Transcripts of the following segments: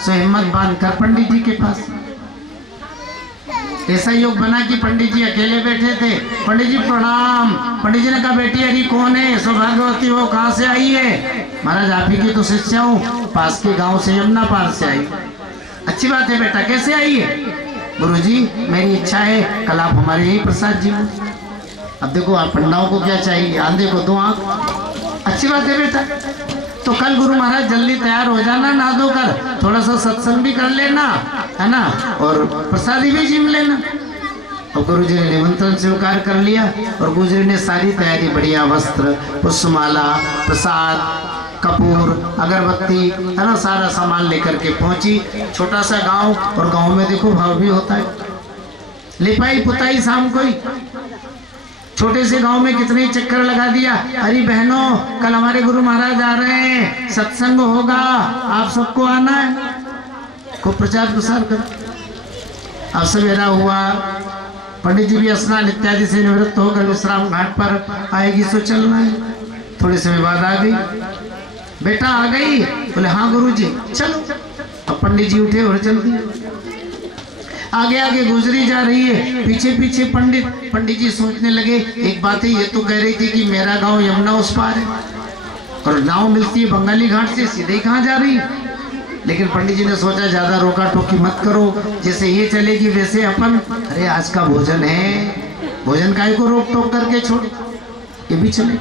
सो हिम्मत बांधकर पंडित जी के पास। ऐसा योग बना कि पंडित जी अकेले बैठे थे। पंडित जी प्रणाम। पंडित जी ने कहा बेटी अरे कौन है? सौभाग्यवती हो, कहाँ से आई है? महाराज आप ही की तो शिष्या हूँ, पास के गांव से यमुना पार से आई। अच्छी बात है बेटा, कैसे आई है? गुरुजी मेरी इच्छा है कल आप हमारे यही प्रसाद जी। अब देखो आप पंडाओं को क्या चाहिए, आंधे को दो आंख। अच्छी बात है बेटा, तो कल गुरु महाराज जल्दी तैयार हो जाना, नहा धो कर थोड़ा सा सत्संग भी कर लेना, है ना, और प्रसादी भी जिम लेना। और गुरु जी ने निमंत्रण स्वीकार कर लिया और गुरुजी ने सारी तैयारी, बढ़िया वस्त्र, पुष्पमाला, प्रसाद, कपूर, अगरबत्ती, है ना, सारा सामान लेकर के पहुंची। छोटा सा गांव, और गांव में देखो भाव भी होता है, लिपाई पुताई शाम को ही। छोटे से गांव में कितने चक्कर लगा दिया। अरे बहनों कल हमारे गुरु महाराज आ रहे हैं, सत्संग होगा, आप सबको आना है। खूब प्रचार प्रसार कर। अब सवेरा हुआ, पंडित जी भी स्नान इत्यादि से निवृत्त होकर विश्राम घाट पर आएगी सो चलना है। थोड़े समय बाद आ गई, बेटा आ गई? बोले हाँ गुरु जी चलो। अब पंडित जी उठे और चल दिए। आगे आगे गुजरी जा रही है, पीछे पीछे पंडित जी सोचने लगे एक बात है, ये तो कह रही थी कि मेरा गांव यमुना उस पार है और नाव मिलती है बंगाली घाट से, सीधे कहाँ जा रही। लेकिन पंडित जी ने सोचा ज्यादा रोका टोकी मत करो, जैसे ये चलेगी वैसे अपन, अरे आज का भोजन है, भोजन काहे को रोक टोक करके छोड़, ये भी चले।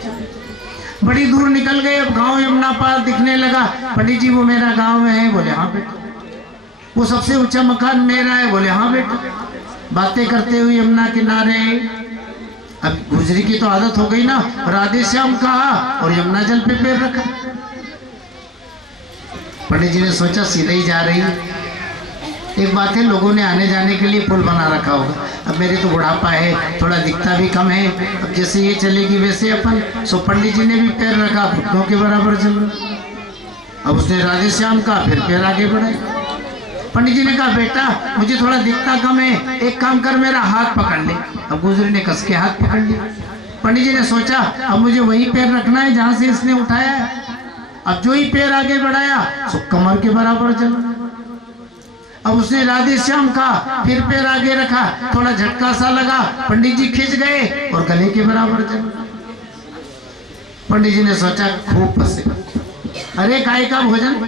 बड़ी दूर निकल गए, अब गांव यमुना पार दिखने लगा। पंडित जी वो मेरा गांव में है? बोले हाँ बेटा। वो सबसे ऊंचा मकान मेरा है? बोले हाँ बेटा। बातें करते हुए यमुना किनारे, अब गुजरी की तो आदत हो गई ना, राधे श्याम कहा और यमुना जल पे पैर रखा। पंडित जी ने सोचा सीधे ही जा रही। एक बात है, लोगों ने आने जाने के लिए पुल बना रखा होगा। अब मेरे तो बुढ़ापा है, थोड़ा दिखता भी कम है, अब जैसे ये चलेगी वैसे अपन। सो पंडित जी ने भी पैर रखा, घुटनों के बराबर चल। अब उसने राधे श्याम का फिर पैर आगे बढ़ाए। पंडित जी ने कहा बेटा मुझे थोड़ा दिखता कम है, एक काम कर मेरा हाथ पकड़ ले। अब गुजरी ने कस के हाथ पकड़ लिया। पंडित जी ने सोचा अब मुझे वही पैर रखना है जहां से इसने उठाया है। अब जो ही पैर आगे बढ़ाया तो कमर के बराबर चला। अब उसने राधे श्याम का फिर पैर आगे रखा, थोड़ा झटका सा लगा, पंडित जी खिंच गए और गले के बराबर चला। पंडित जी ने सोचा खूब फंसे, अरे काय का भोजन,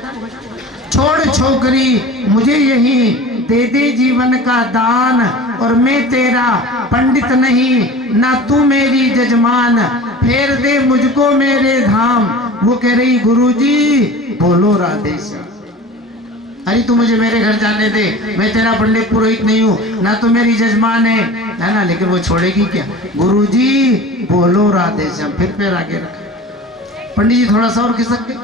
छोड़ छोकरी मुझे यही दे दे जीवन का दान, और मैं तेरा पंडित नहीं ना तू मेरी जजमान, फेर दे मुझको मेरे धाम। वो कह रही गुरुजी बोलो राधे श्याम। अरे तू मुझे मेरे घर जाने दे, मैं तेरा पंडित पुरोहित नहीं हूँ, ना तो मेरी जजमान है ना। लेकिन वो छोड़ेगी क्या? गुरुजी बोलो राधे श्याम। फिर पैर आगे रखा। पंडित जी थोड़ा सा और खिसक गए।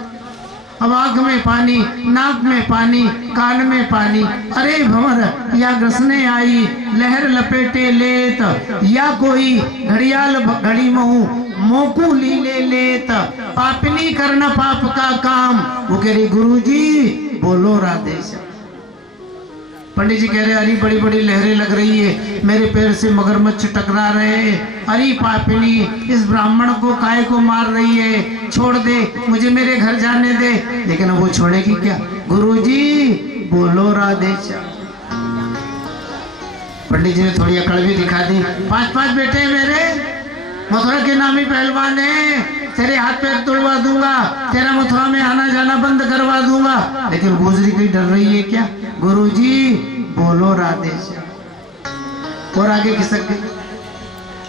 अब आंख में पानी, नाक में पानी, कान में पानी। अरे भंवर या ग्रसने आई लहर लपेटे लेत, या कोई घड़ियाल घड़ी महू मोकू लीले लेत, पापनी करना पाप का काम। वो कह रही गुरुजी बोलो राधे श्याम। पंडित जी कह रहे अरे बड़ी बड़ी लहरें लग रही है, मेरे पैर से मगरमच्छ टकरा रहे हैं। अरे पापिनी इस ब्राह्मण को काय को मार रही है, छोड़ दे मुझे मेरे घर जाने दे। लेकिन वो छोड़ेगी क्या? गुरुजी बोलो राधे श्याम। पंडित जी ने थोड़ी अकड़ भी दिखा दी। 5-5 बेटे मेरे, मथुरा के नामी पहलवान है, तेरे हाथ पैर तोड़वा दूंगा, तेरा मथुरा में आना जाना बंद करवा दूंगा। लेकिन गुजरी कोई डर रही है क्या? गुरुजी बोलो राधे श्याम। और आगे खिसक गई।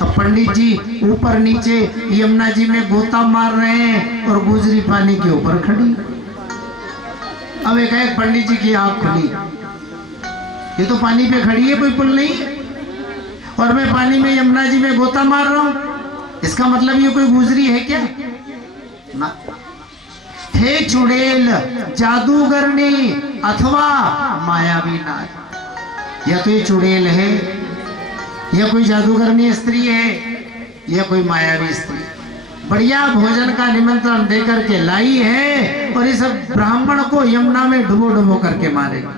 अब पंडित जी ऊपर नीचे यमुना जी में गोता मार रहे हैं और गुजरी पानी के ऊपर खड़ी। अब एक पंडित जी की आंख खुली, ये तो पानी पे खड़ी है, कोई पुल नहीं है, और मैं पानी में यमुना जी में गोता मार रहा हूं। इसका मतलब ये कोई गुजरी है क्या? ना। हे चुड़ैल जादूगरनी अथवा मायावी नारी। या तो ये चुड़ैल है, या कोई जादूगरनी स्त्री है, या कोई मायावी स्त्री। बढ़िया भोजन का निमंत्रण देकर के लाई है और इस ब्राह्मण को यमुना में डुबो डुबो करके मारेगा।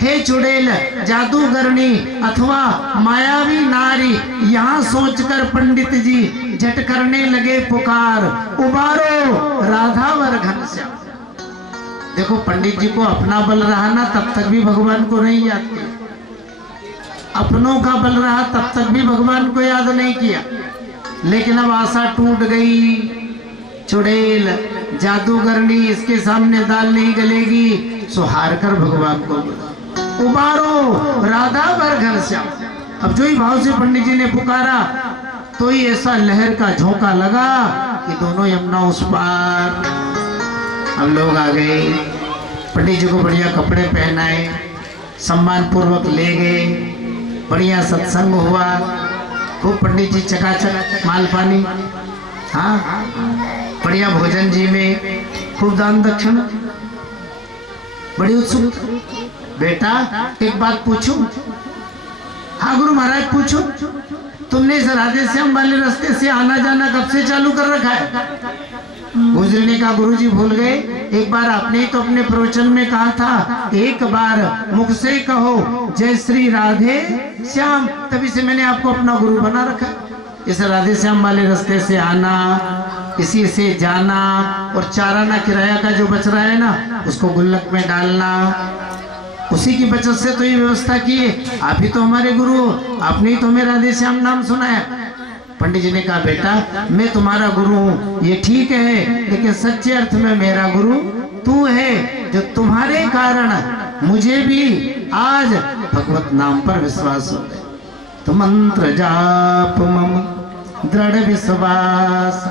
हे चुड़ैल जादूगरनी अथवा मायावी नारी, यहाँ सोचकर पंडित जी झट करने लगे पुकार, उबारो राधा वर घनश्याम। देखो पंडित जी को अपना बल रहा ना तब तक भी भगवान को नहीं याद किया, अपनों का बल रहा तब तक भी भगवान को याद नहीं किया। लेकिन अब आशा टूट गई, चुड़ैल जादूगरनी इसके सामने दाल नहीं गलेगी, सो हार कर भगवान को उबारो राधा वर घनश्याम। अब जो ही भाव से पंडित जी ने पुकारा तो ही ऐसा लहर का झोंका लगा कि दोनों यमुना उस पार। अब लोग आ गए, पंडित जी को बढ़िया कपड़े पहनाए, सम्मान पूर्वक ले गए, बढ़िया सत्संग हुआ, खूब पंडित जी चकाचक माल पानी, हाँ बढ़िया भोजन जी में, खूब दान दक्षिणा, बड़ी उत्सुक। बेटा एक बात पूछूं? हाँ गुरु महाराज पूछो। तुमने इस राधे श्याम वाले रास्ते से आना जाना कब से चालू कर रखा है? गुजरने का गुरुजी भूल गए। एक बार आपने ही तो अपने प्रवचन में कहा था, एक बार मुख से कहो जय श्री राधे श्याम, तभी से मैंने आपको अपना गुरु बना रखा है। इस राधे श्याम वाले रास्ते से आना, इसी से जाना, और चाराना किराया का जो बच रहा है ना उसको गुल्लक में डालना, उसी की बचत से तो ये व्यवस्था की है। आप ही तो हमारे गुरु हो, आपने ही तो हमें राधे श्याम नाम सुनाया। पंडित जी ने कहा बेटा मैं तुम्हारा गुरु हूँ ये ठीक है, लेकिन सच्चे अर्थ में मेरा गुरु तू है, जो तुम्हारे कारण मुझे भी आज भगवत नाम पर विश्वास हो गया। तो मंत्र जाप मम दृढ़ विश्वास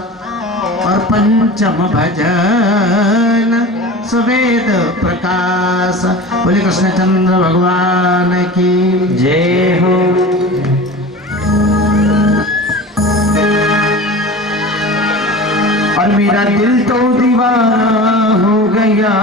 और पंचम भजन सुवेद प्रकाश। बोले कृष्णचंद्र भगवान की जय हो। और मेरा दिल तो दीवाना हो गया,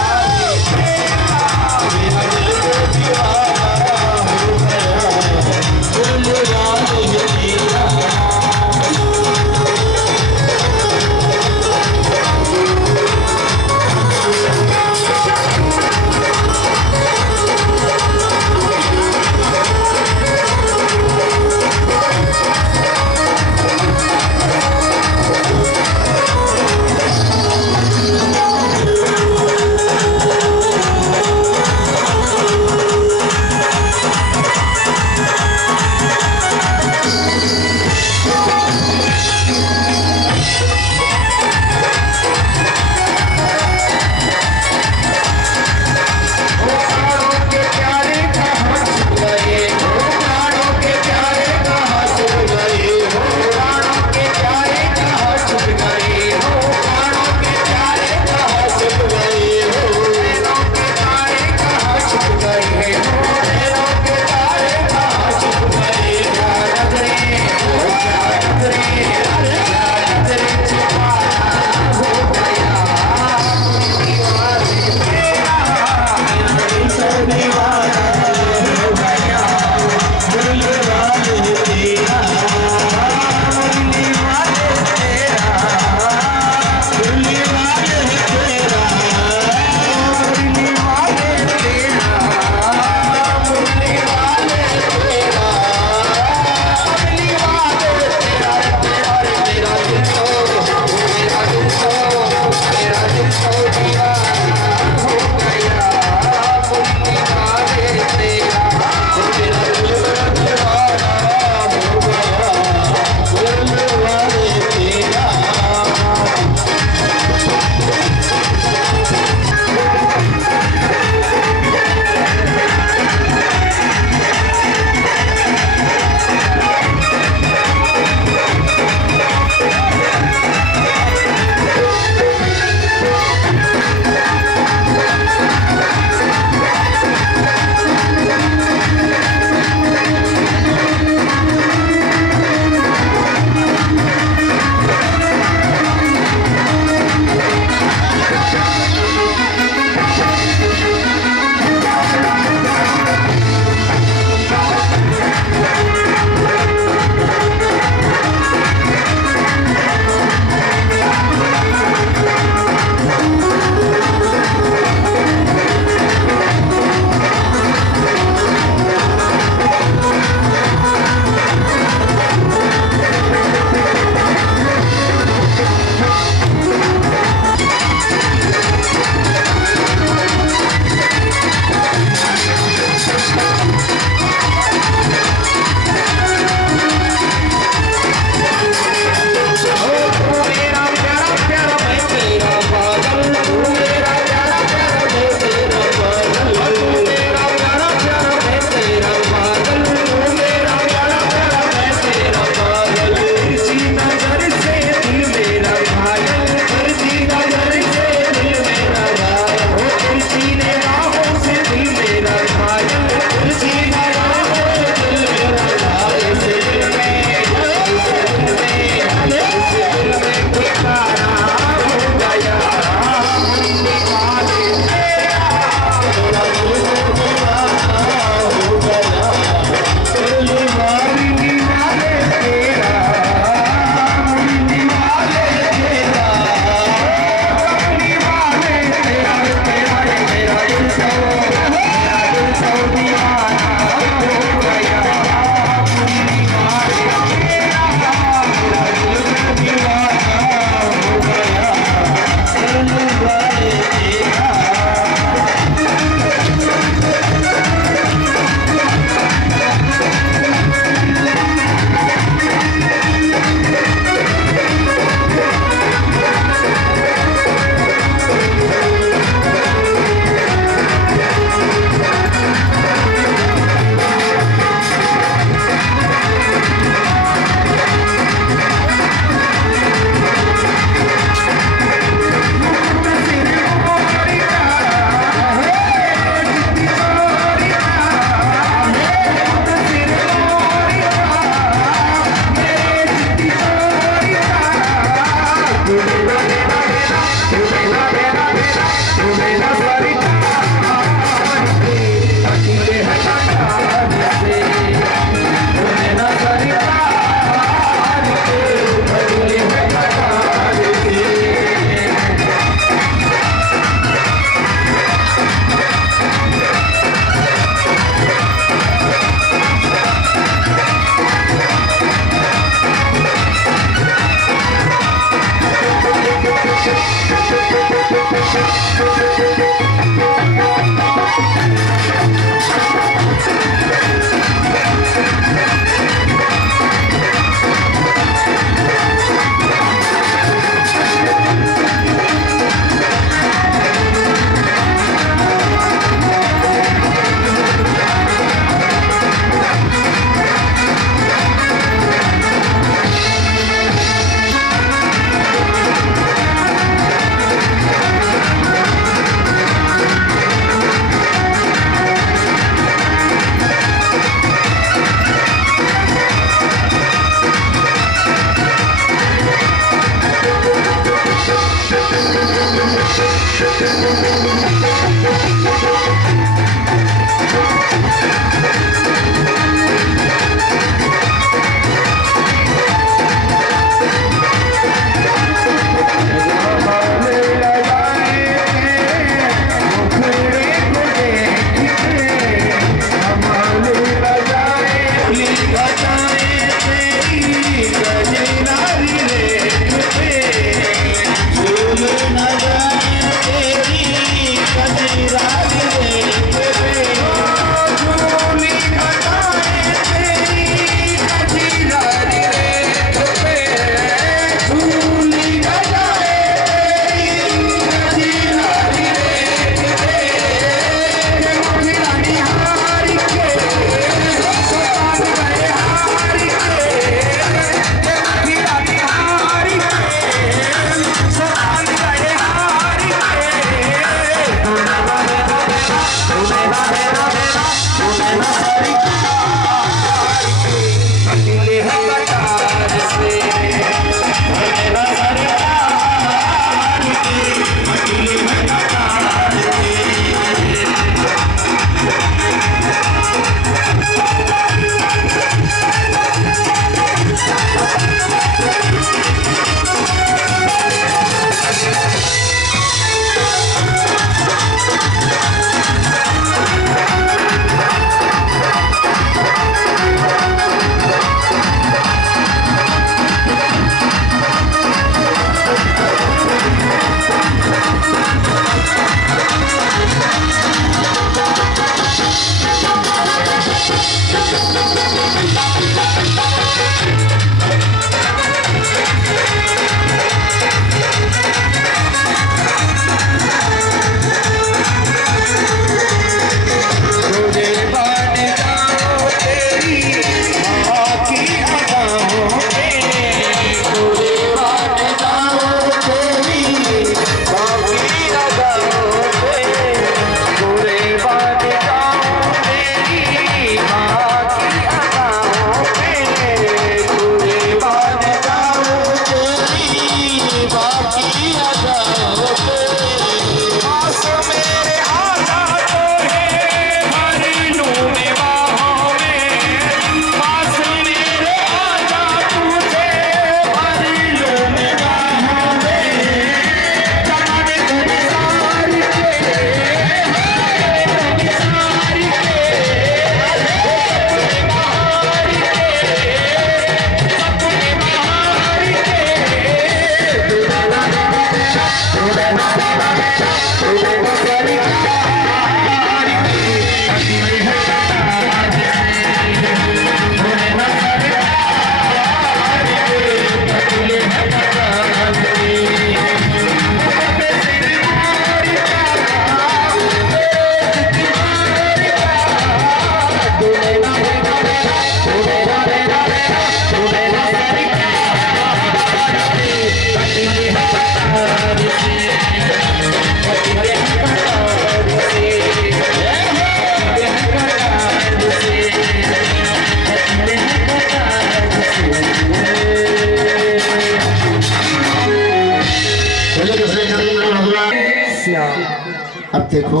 देखो,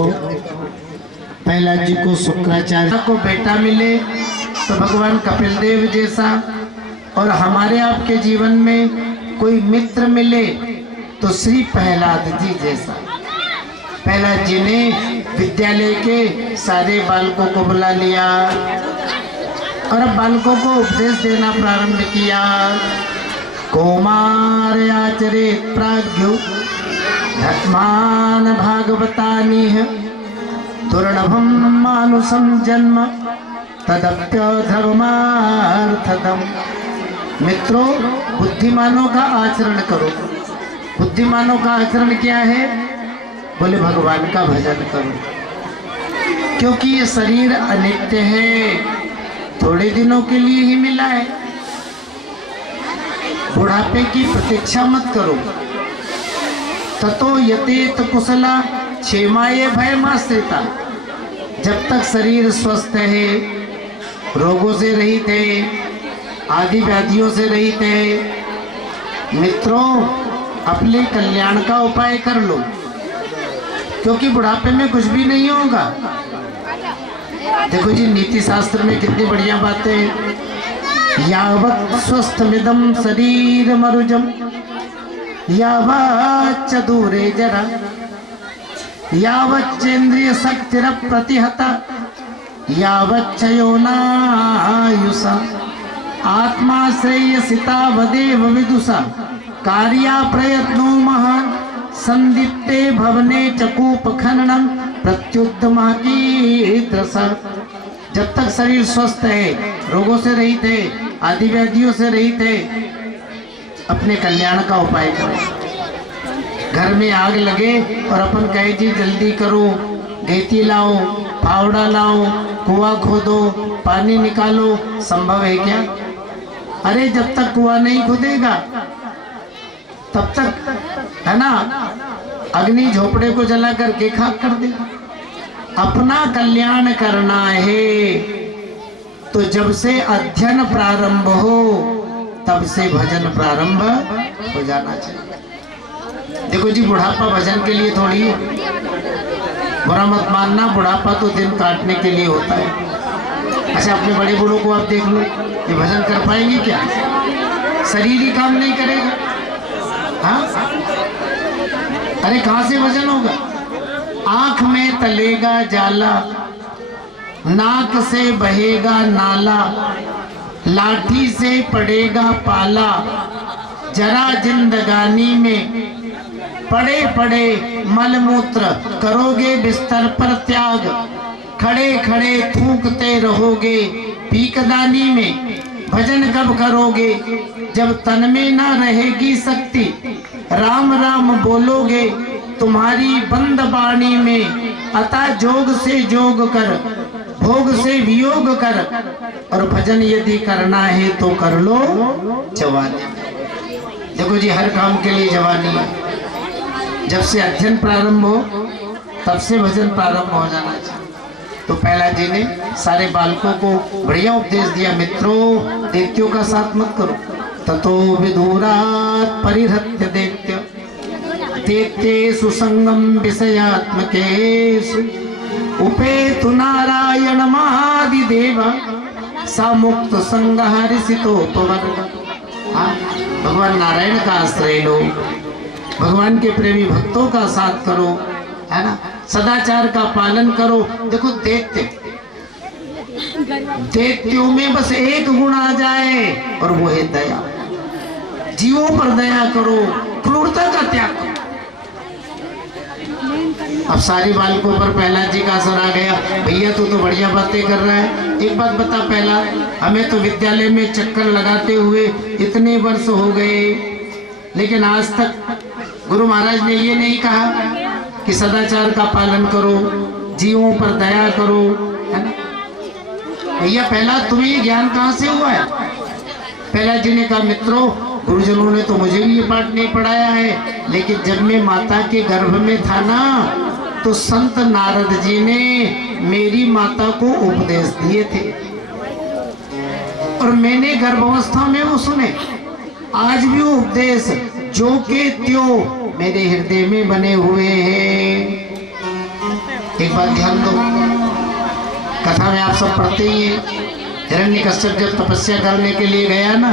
प्रहलाद जी को शुक्राचार्य को बेटा मिले तो भगवान कपिल देव जैसा, और हमारे आपके जीवन में कोई मित्र मिले तो श्री प्रहलाद जी जैसा। प्रहलाद जी ने विद्यालय के सारे बालकों को बुला लिया और अब बालकों को उपदेश देना प्रारंभ किया। कौमार आचरेत प्राज्ञो धर्मान भागवतानिह दुर्लभम मानुषम जन्म तदप्य धर्मार्थदम। मित्रों, बुद्धिमानों का आचरण करो। बुद्धिमानों का आचरण क्या है? बोले भगवान का भजन करो, क्योंकि ये शरीर अनित्य है, थोड़े दिनों के लिए ही मिला है। बुढ़ापे की प्रतीक्षा मत करो। ततो यतेत कुशला क्षेमाय भयमाश्रिता। जब तक शरीर स्वस्थ है, रोगों से रहित है, आदि व्याधियों से रहित है, मित्रों अपने कल्याण का उपाय कर लो, क्योंकि बुढ़ापे में कुछ भी नहीं होगा। देखो जी, नीति शास्त्र में कितनी बढ़िया बातें। यावत् स्वस्थमिदं शरीर मरुजम यावच्च दूरे जरा यावच्चेन्द्रिय शक्तिर प्रतिहता यावच्च यौनायुषा आत्मा श्रेयसिता वदेव विदुषा कार्या प्रयत्नो महान संदीप्ते भवने चकूप खननम प्रत्युद्यमा की दृशा। जब तक शरीर स्वस्थ है, रोगों से रहित है, आदि व्याधियों से रहित है, अपने कल्याण का उपाय करें। घर में आग लगे और अपन कहे जी जल्दी करो, गेती लाओ, फावड़ा लाओ, कुआं खोदो, पानी निकालो, संभव है क्या? अरे जब तक कुआं नहीं खुदेगा तब तक, है ना, अग्नि झोपड़े को जला करके खाक कर देगा। अपना कल्याण करना है तो जब से अध्ययन प्रारंभ हो तब से भजन प्रारंभ हो जाना चाहिए। देखो जी, बुढ़ापा भजन के लिए थोड़ी है, बुरा मत मानना, बुढ़ापा तो दिन काटने के लिए होता है। अच्छा, अपने बड़े बूढ़ों को आप देख लो, ये भजन कर पाएंगे क्या? शरीर ही काम नहीं करेगा। हाँ, अरे कहाँ से भजन होगा? आंख में तलेगा जाला, नाक से बहेगा नाला, लाठी से पड़ेगा पाला, जरा जिंदगानी में पड़े पड़े मलमूत्र करोगे बिस्तर पर त्याग, खड़े खड़े थूकते रहोगे पीकदानी में। भजन कब करोगे? जब तन में ना रहेगी शक्ति, राम राम बोलोगे तुम्हारी बंद वाणी में। अतः जोग से जोग कर, भोग से वियोग कर, और भजन यदि करना है तो कर लो जवानी। देखो जी, हर काम के लिए जवानी है। जब से अध्ययन प्रारंभ हो तब से भजन प्रारंभ हो जाना चाहिए। तो प्रहलाद जी ने सारे बालकों को बढ़िया उपदेश दिया, मित्रों दैत्यों का साथ मत करो। ततो विदूरात् परिहृत्य दैत्य दैत्येषु संगम विषयात्मकेषु उपेतु नारायण महादिदेव सा मुक्त संग हरिषितोपवर्ग। भगवान नारायण का आश्रय लो, भगवान के प्रेमी भक्तों का साथ करो, है ना, सदाचार का पालन करो। देखो दैत्यों में बस एक गुण आ जाए और वो है दया। जीवों पर दया करो, क्रूरता का त्याग करो। अब सारी बालकों पर प्रहलाद जी का असर आ गया। भैया तू तो बढ़िया बातें कर रहा है, एक बात बता प्रहलाद, हमें तो विद्यालय में चक्कर लगाते हुए इतने वर्ष हो गए, लेकिन आज तक गुरु महाराज ने ये नहीं कहा कि सदाचार का पालन करो, जीवों पर दया करो, है ना। भैया प्रहलाद तुम्हें ये ज्ञान कहाँ से हुआ है? प्रहलाद जी ने कहा, मित्रों गुरुजनों ने तो मुझे भी ये पाठ नहीं पढ़ाया है, लेकिन जब मैं माता के गर्भ में था ना, तो संत नारद जी ने मेरी माता को उपदेश दिए थे और मैंने गर्भावस्था में वो सुने। आज भी वो उपदेश जो के त्यों मेरे हृदय में बने हुए हैं। एक बात ध्यान दो, कथा में आप सब पढ़ते ही है, हिरण्यकश्यप जब तपस्या करने के लिए गया ना,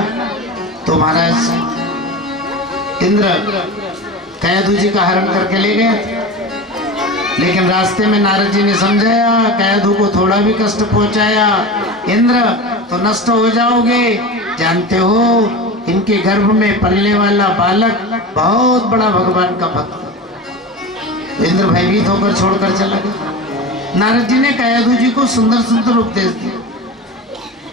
तो महाराज इंद्र कयाधु जी का हरण करके ले गया। लेकिन रास्ते में नारद जी ने समझाया, कयाधु को थोड़ा भी कष्ट पहुंचाया इंद्र तो नष्ट हो जाओगे। जानते हो इनके गर्भ में पलने वाला बालक बहुत बड़ा भगवान का भक्त। इंद्र भयभीत होकर छोड़कर चला गया। नारद जी ने कयाधु जी को सुंदर सुंदर उपदेश दिया।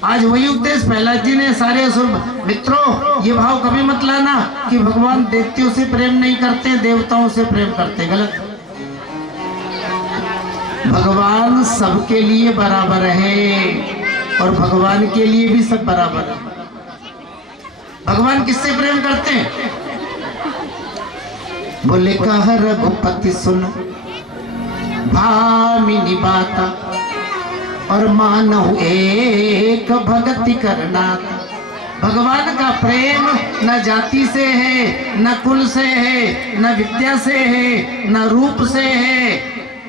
आज वही उपदेश प्रहलाद जी ने सारे असुर मित्रों, ये भाव कभी मत लाना कि भगवान दैत्यों से प्रेम नहीं करते, देवताओं से प्रेम करते, गलत। भगवान सबके लिए बराबर है और भगवान के लिए भी सब बराबर है। भगवान किससे प्रेम करते हैं? बोले कह रघुपति सुन भामिनी बाता और मानो एक भक्ति करना। भगवान का प्रेम न जाति से है, न कुल से है, न विद्या से है, न रूप से है।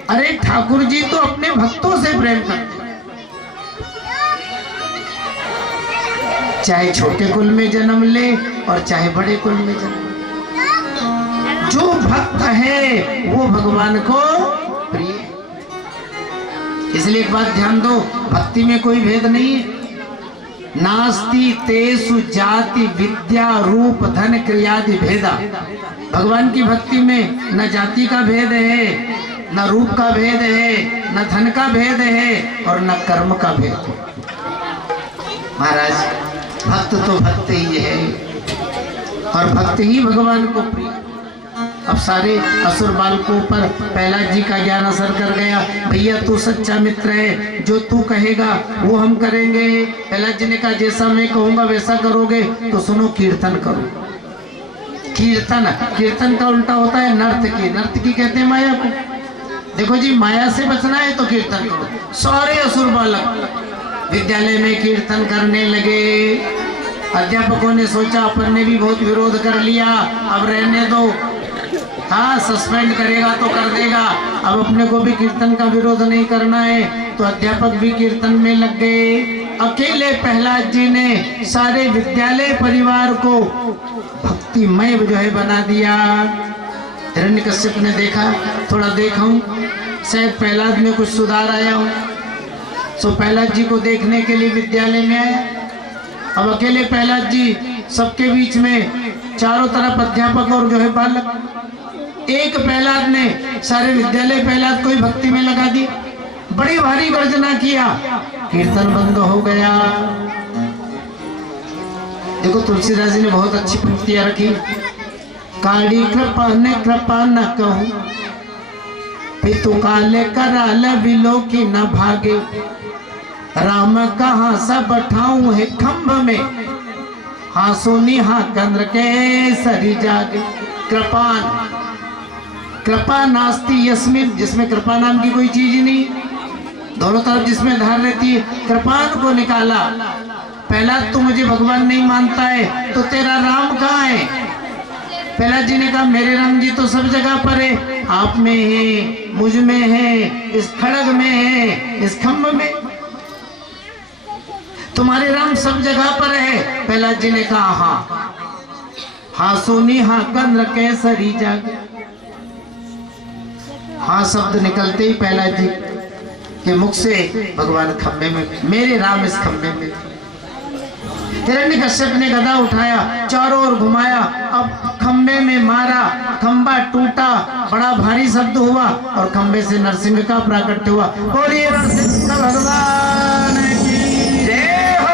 अरे ठाकुर जी तो अपने भक्तों से प्रेम करते हैं, चाहे छोटे कुल में जन्म ले और चाहे बड़े कुल में जन्म ले। जो भक्त है वो भगवान को प्रिय। इसलिए एक बात ध्यान दो, भक्ति में कोई भेद नहीं है। नास्ति तेसु जाति विद्या रूप धन क्रियादि भेदा। भगवान की भक्ति में न जाति का भेद है, न रूप का भेद है, न धन का भेद है और न कर्म का भेद है। महाराज भक्त तो भक्त ही है और भक्त ही भगवान को प्रिय। अब सारे असुर बालकों पर प्रहलाद जी का ज्ञान असर कर गया। भैया तू सच्चा मित्र है, जो तू कहेगा वो हम करेंगे। प्रहलाद जी ने कहा जैसा मैं कहूंगा वैसा करोगे तो सुनो कीर्तन करो। कीर्तन, कीर्तन का उल्टा होता है नर्तकी। नर्तकी कहते हैं माया को। देखो जी, माया से बचना है तो कीर्तन करो। सारे असुर बालक विद्यालय में कीर्तन करने लगे। अध्यापकों ने सोचा अपन ने भी बहुत विरोध कर लिया, अब रहने दो, हाँ सस्पेंड करेगा तो कर देगा, अब अपने को भी कीर्तन का विरोध नहीं करना है। तो अध्यापक भी कीर्तन में लग गए। अकेले प्रहलाद जी ने सारे विद्यालय परिवार को भक्तिमय जो है बना दिया। हिरण्यकश्यप ने देखा, थोड़ा देखा हूँ शायद प्रहलाद में कुछ सुधार आया हो, सो प्रहलाद जी को देखने के लिए विद्यालय में आया। अब अकेले प्रहलाद जी, सबके बीच में चारों तरफ अध्यापक और जो है बालक। एक प्रहलाद ने सारे विद्यालय प्रहलाद को ही भक्ति में लगा दी। बड़ी भारी गर्जना किया, कीर्तन बंद हो गया। देखो तुलसीदास जी ने बहुत अच्छी पंक्तियां रखी। काली कृपा ने कृपा न कहूं, पितु काले कराल बिलो की न भागे। राम कहाँ सब ठाऊं है खम्भ में, हाँ सोनी हाँ कंद्र के सरी जागे। कृपान, कृपा नास्ति यस्मिन, जिसमें कृपा नाम की कोई चीज ही नहीं, दोनों तरफ जिसमें धार रहती है। कृपान को निकाला। पहला तो मुझे भगवान नहीं मानता है तो तेरा राम कहाँ है? प्रहलाद जी ने कहा मेरे राम जी तो सब जगह पर है, आप में है, मुझ में है, इस खड़ग में है, इस खम्भ में। तुम्हारे राम सब जगह पर है। प्रहलाद जी ने कहा हाँ, हाँ सोनी हाँ कंद्र केसरी जागे। हाँ शब्द निकलते ही प्रहलाद जी के मुख से भगवान खम्भे में, मेरे राम इस खम्भे में। हिरण्यकश्यप ने गदा उठाया, चारों ओर घुमाया, अब खम्भे में मारा, खंबा टूटा, बड़ा भारी शब्द हुआ और खंबे से नरसिंह का प्राकट्य हुआ। बोलिए नरसिंह भगवान की जय हो।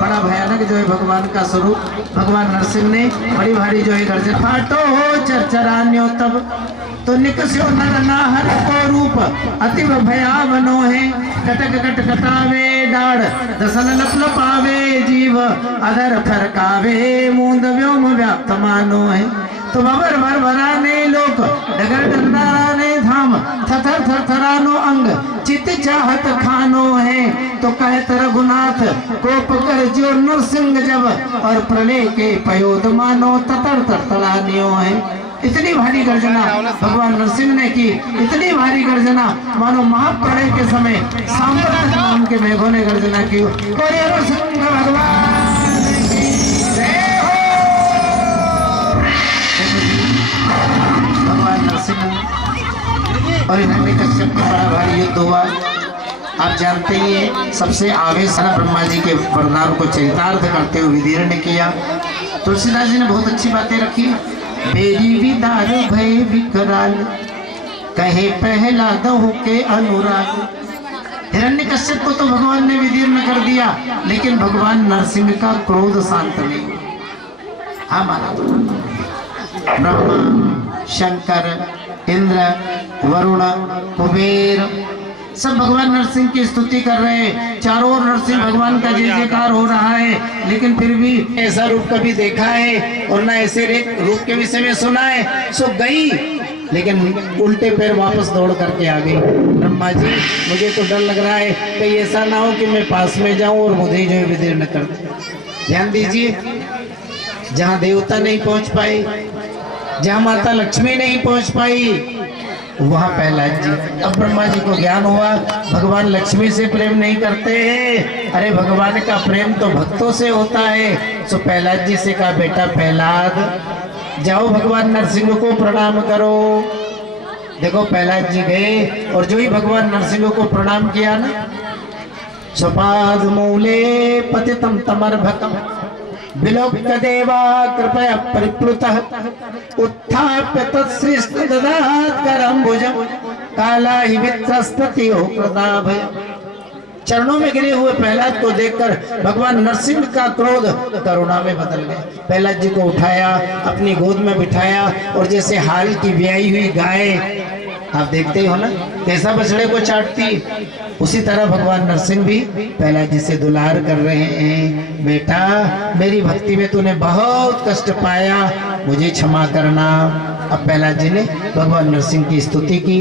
बड़ा भयानक जो है भगवान का स्वरूप। भगवान नरसिंह ने बड़ी भारी जो है गर्जन, फाटो हो चरचरान्यो तब तो निकस्यो नर नाहर को रूप अति भयावनो है। कटक कट कटावे डाढ़ दसन लप लपावे जीव अधर फरकावे मूंद व्योम व्याप्त मानो है। तो बबर भर भराने लोक डगर डगराने धाम थथर थरथरानो अंग चित चाहत खानो है। तो कहत रघुनाथ कोप कर जो नरसिंह जब और प्रलय के पयोद मानो ततर तड़तड़ानियो है। इतनी भारी गर्जना भगवान नरसिंह ने की, इतनी भारी गर्जना मानो महाप्रलय के समय सांप्रत नाम के मेघों ने गर्जना की। नरसिंह भगवान की जय हो। भगवान नरसिंह और हिरण्यकश्यप का बड़ा भारी युद्ध हुआ। आप जानते ही हैं, सबसे आगे सना ब्रह्मा जी के वरदान को चरितार्थ करते हुए विधिर ने किया। तुलसीदास जी ने बहुत अच्छी बातें रखी। बेरी विदार भय विकराल कहे पहला दहु के अनुराग। हिरण्यकश्यप को तो भगवान ने विदीर्ण कर दिया, लेकिन भगवान नरसिंह का क्रोध शांत नहीं। हाँ माना ब्रह्मा, शंकर, इंद्र, वरुण, कुबेर सब भगवान नरसिंह की स्तुति कर रहे हैं। चारों ओर नरसिंह भगवान का जय जयकार हो रहा है, लेकिन फिर भी ऐसा रूप कभी देखा है और ना ऐसे रूप के विषय में सुना है। सो गई, लेकिन उल्टे पैर वापस दौड़ करके आ गई। ब्रह्मा जी मुझे तो डर लग रहा है कहीं ऐसा ना हो कि मैं पास में जाऊं और मुझे जो विदीर्ण कर दे। ध्यान दीजिए, जहाँ देवता नहीं पहुंच पाए, जहाँ माता लक्ष्मी नहीं पहुंच पाई, वहाँ प्रहलाद जी। अब ब्रह्मा जी को ज्ञान हुआ भगवान लक्ष्मी से प्रेम नहीं करते हैं, अरे भगवान का प्रेम तो भक्तों से होता है। सो प्रहलाद जी से कहा, बेटा प्रहलाद जाओ भगवान नरसिंह को प्रणाम करो। देखो प्रहलाद जी गए और जो ही भगवान नरसिंह को प्रणाम किया ना, स्वपाद मूले पतितम तमर्भकम विलोक्य देवा कृपया परिप्लुतः उत्थाप्य तत्सृष्ट ददात करम्बुजं काला ही वित्रस्पति हो कृताभय। चरणों में गिरे हुए प्रहलाद को देखकर भगवान नरसिंह का क्रोध करुणा में बदल गया। प्रहलाद जी को उठाया, अपनी गोद में बिठाया और जैसे हाल की ब्याई हुई गाय, आप देखते हो ना कैसा बछड़े को चाटती, उसी तरह भगवान नरसिंह भी प्रहलाद जी से दुलार कर रहे हैं। बेटा मेरी भक्ति में तूने बहुत कष्ट पाया, मुझे क्षमा करना। अब प्रहलाद जी ने भगवान नरसिंह की स्तुति की।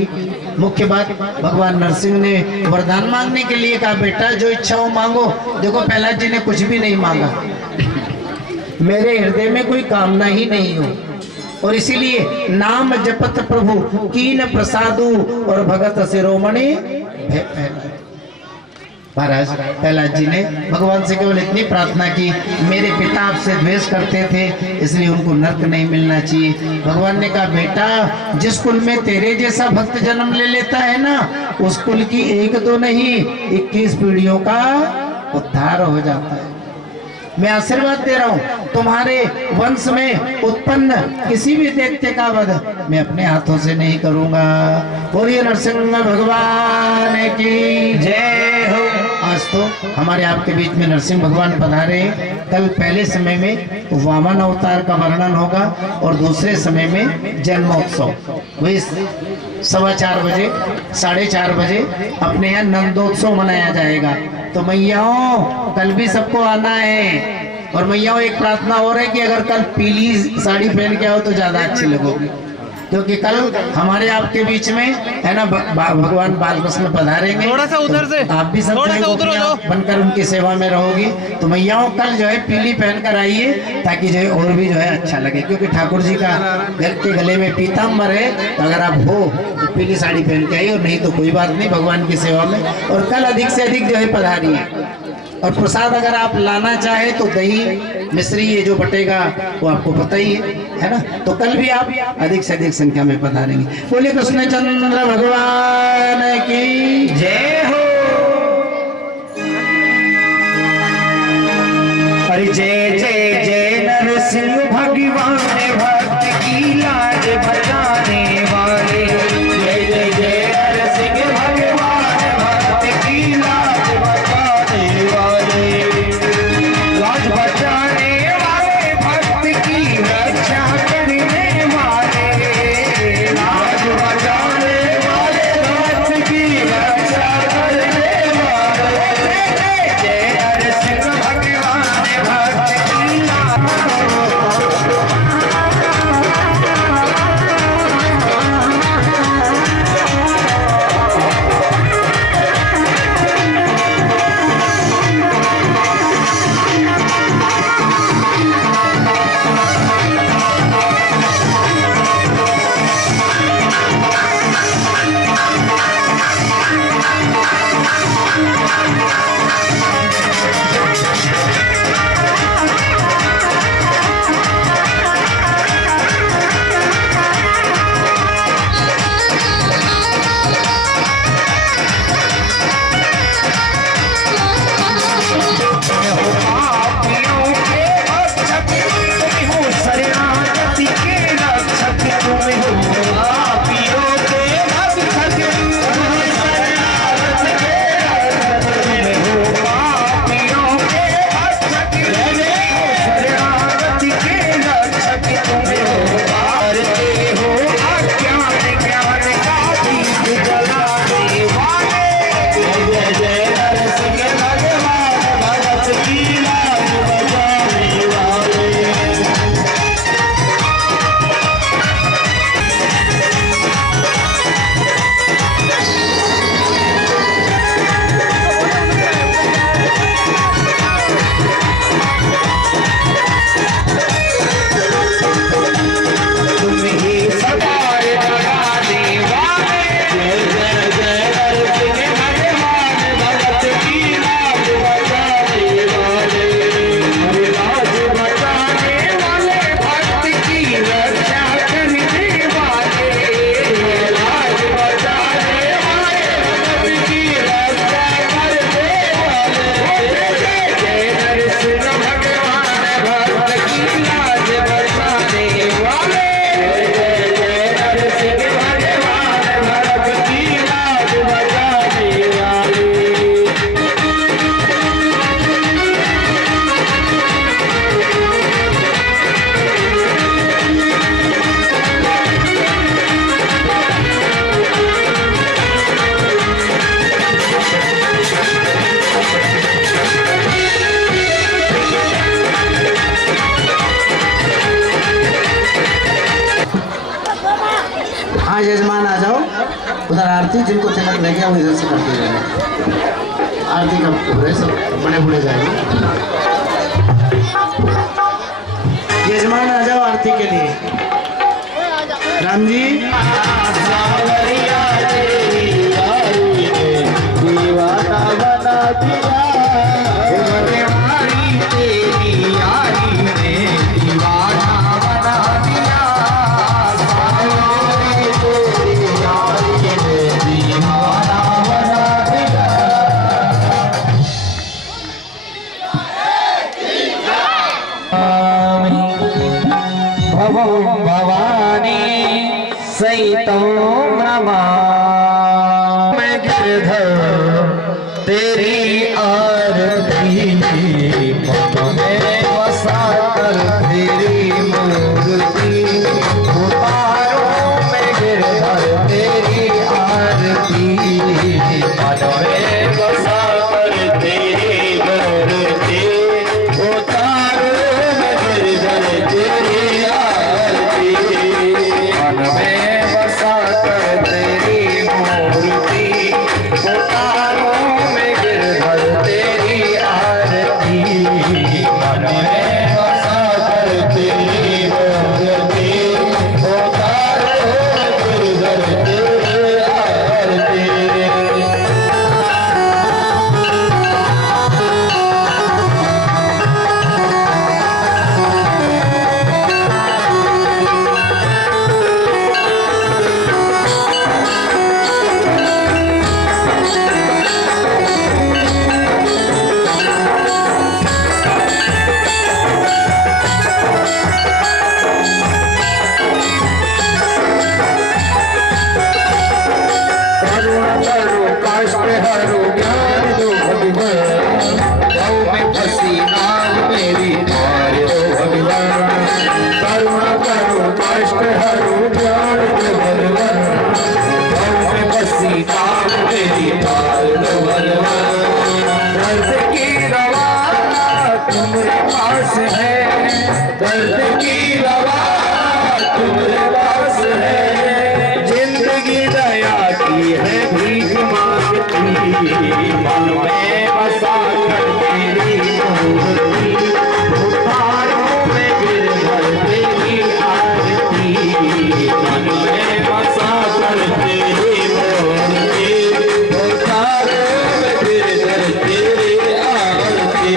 मुख्य बात, भगवान नरसिंह ने वरदान मांगने के लिए कहा, बेटा जो इच्छा हो मांगो। देखो प्रहलाद जी ने कुछ भी नहीं मांगा, मेरे हृदय में कोई कामना ही नहीं हो, और इसीलिए नाम जपत प्रभु कीन प्रसादु और भगत शिरोमणि। महाराज प्रहलाद जी ने भगवान से केवल इतनी प्रार्थना की, मेरे पिता आपसे द्वेष करते थे इसलिए उनको नरक नहीं मिलना चाहिए। भगवान ने कहा, बेटा जिस कुल में तेरे जैसा भक्त जन्म ले लेता है ना, उस कुल की एक दो नहीं 21 पीढ़ियों का उद्धार हो जाता है। मैं आशीर्वाद दे रहा हूँ, तुम्हारे वंश में उत्पन्न किसी भी दैत्य का वध मैं अपने हाथों से नहीं करूंगा। बोलिए नरसिंह भगवान की जय हो। आज तो हमारे आपके बीच में नरसिंह भगवान पधारे। कल पहले समय में वामन अवतार का वर्णन होगा और दूसरे समय में जन्मोत्सव। वही 4:15 बजे 4:30 बजे अपने यहाँ नंदोत्सव मनाया जाएगा। तो मैयाओं कल भी सबको आना है। और मैयाओं एक प्रार्थना हो रही है कि अगर कल पीली साड़ी पहन के आओ तो ज्यादा अच्छी लगोगी, क्योंकि कल हमारे आपके बीच में है ना भगवान बालकृष्ण पधारेंगे। थोड़ा सा उधर से आप भी सब बनकर उनकी सेवा में रहोगी। तो मैयाओं कल जो है पीली पहनकर आइए, ताकि जो है और भी जो है अच्छा लगे, क्योंकि ठाकुर जी का के गले में पीताम्बर है। तो अगर आप हो तो पीली साड़ी पहन के आइए, और नहीं तो कोई बात नहीं, भगवान की सेवा में। और कल अधिक से अधिक जो है पधारिए। और प्रसाद अगर आप लाना चाहे तो दही मिश्री ये जो बटेगा वो आपको पता ही है ना। तो कल भी आप अधिक से अधिक संख्या में पधारेंगे। बोलिए कृष्णचंद्र भगवान की जय हो। अरे जय जय जय नरसिंह भगवान भक्त की लाज बचाने वाले। जय जय जय नरसिंह भगवान भक्त की लाज बचाने वाले। लाज बचाने वाले भक्त की रक्षा करने वाले। लाज बचाने वाले भक्त की रक्षा करने वाले। जय नरसिंह भगवान भक्त की लाज आरती जिनको तिलक लग गया वो इधर से करते जाए। आरती का पूरे सब बड़े बूढ़े जाएंगे। यजमान आ जाओ आरती के लिए। राम जी दीवाना बना दिया तेरी यारी ने दीवाना बना दिया तेरी यारी ने दीवाना बना दिया। भवानी सैतो रमा मैं गिरधर तेरी आरती मन में बसा कर तेरी मूर्ति उतारो मैं गिरधर तेरी आरती मन में बसा कर तेरी मूर्ति उतारो मैं गिरधर तेरी आरती मन में बसा कर तेरी मूर्ति उतारो मैं गिरधर तेरी आरती मन में बसा कर तेरी मूर्ति उतारो गिरधर तेरी आरती। जिंदगी दया की है भीख मांगती मन में बसा कर तेरी मूर्ति उतारो मैं गिरधर तेरी आरती मन में बसा कर तेरी मूर्ति उतारो मैं गिरधर तेरी आरती।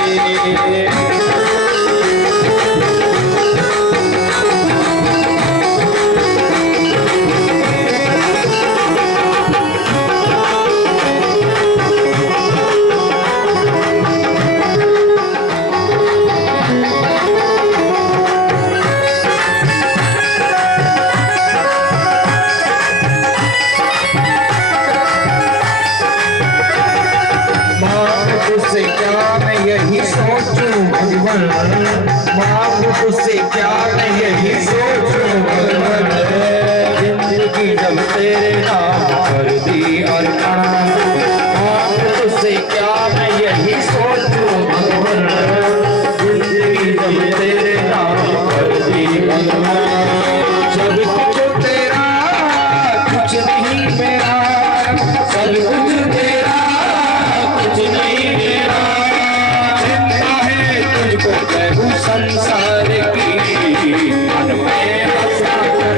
तुझसे क्या मैं यही सोचूं भगवान माँ तुझसे क्या मैं यही सोचूं भगवान जिंदगी जब तेरे नाम कर दी अर्पण माँ तुझसे क्या मैं यही सोचूं भगवान जिंदगी जब तेरे नाम कर दी अर्पण सब कुछ तेरा कुछ नहीं मेरा सब कुछ तेरा कुछ नहीं मेरा चिंता है तुझको कहूँ संसार की मन में बसा कर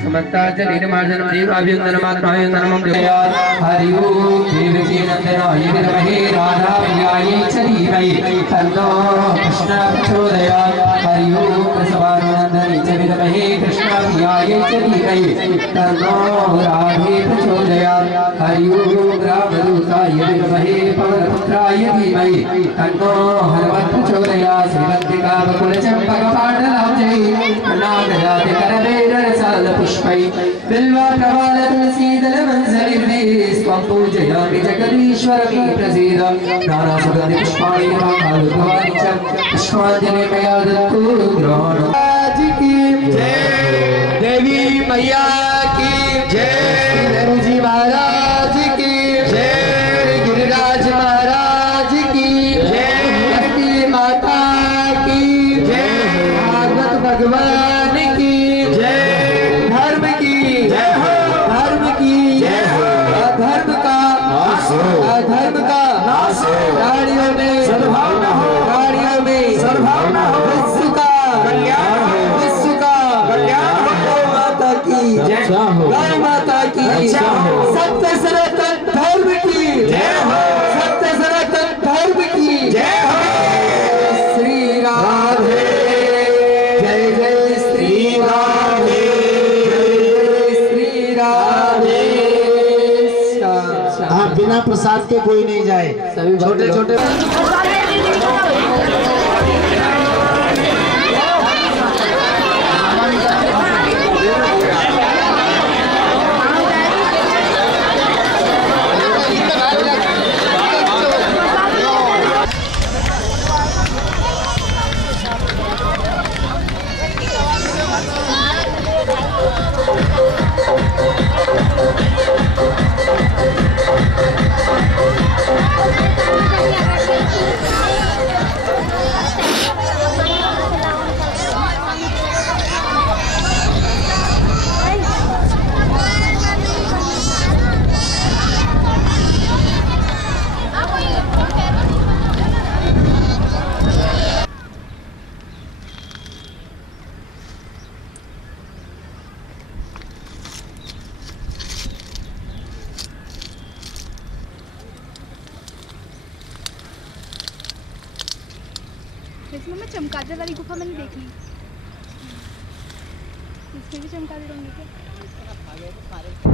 समस्ताचलीनमार्जनं देवाभ्यन्तरमात्मायन्तरमं जयात् हरि ओं देवकी नन्दनाय विद्महे राधाप्रियायै च धीमहि तन्नो कृष्णः प्रचोदयात् हरि ओं वृषभानुनन्दने च विद्महे कृष्णप्रियायै च धीमहि तन्नो राधे प्रचोदयात् हरि ओं रामदूताय विद्महे पवनपुत्राय धीमहि तन्नो हनुमत् प्रचोदयात् श्रीवन्दिका बकुलचम्पकपाटलाब्जै नागराजकरवेररसाल पुष्पै बिल्वा प्रवाल तुलसीदल मंजरिर्देश त्वं पूजयामि जगदीश्वरं प्रसीद नाना सुगन्धि पुष्पाणि कालोद्भवानि च पुष्पाञ्जलि मया दत्तो ग्रहणम् जी की जय देवी मैया की जय गुरुजी महाराज की जय गिरिराज महाराज की जय धरती माता की जय भागवत भगवान की जय धर्म की जय हो धर्म की जय हो अधर्म का नाश हो अधर्म का नाश हो गाड़ियों में सद्भावना हो गाड़ियों में सद्भावना हो विश्व का कल्याण हो विश्व का कल्याण हो गौ माता की जय हो गाय माता की जय हो सत्य सनातन धर्म की जय हो सत्य सनातन धर्म की जय हो श्री राधे जय जय श्री राधे हाँ, बिना प्रसाद के कोई नहीं जाए। छोटे छोटे इसमें मैं चमगादड़ वाली गुफा मैंने देख ली। इसमें भी चमगादड़ होंगे क्या?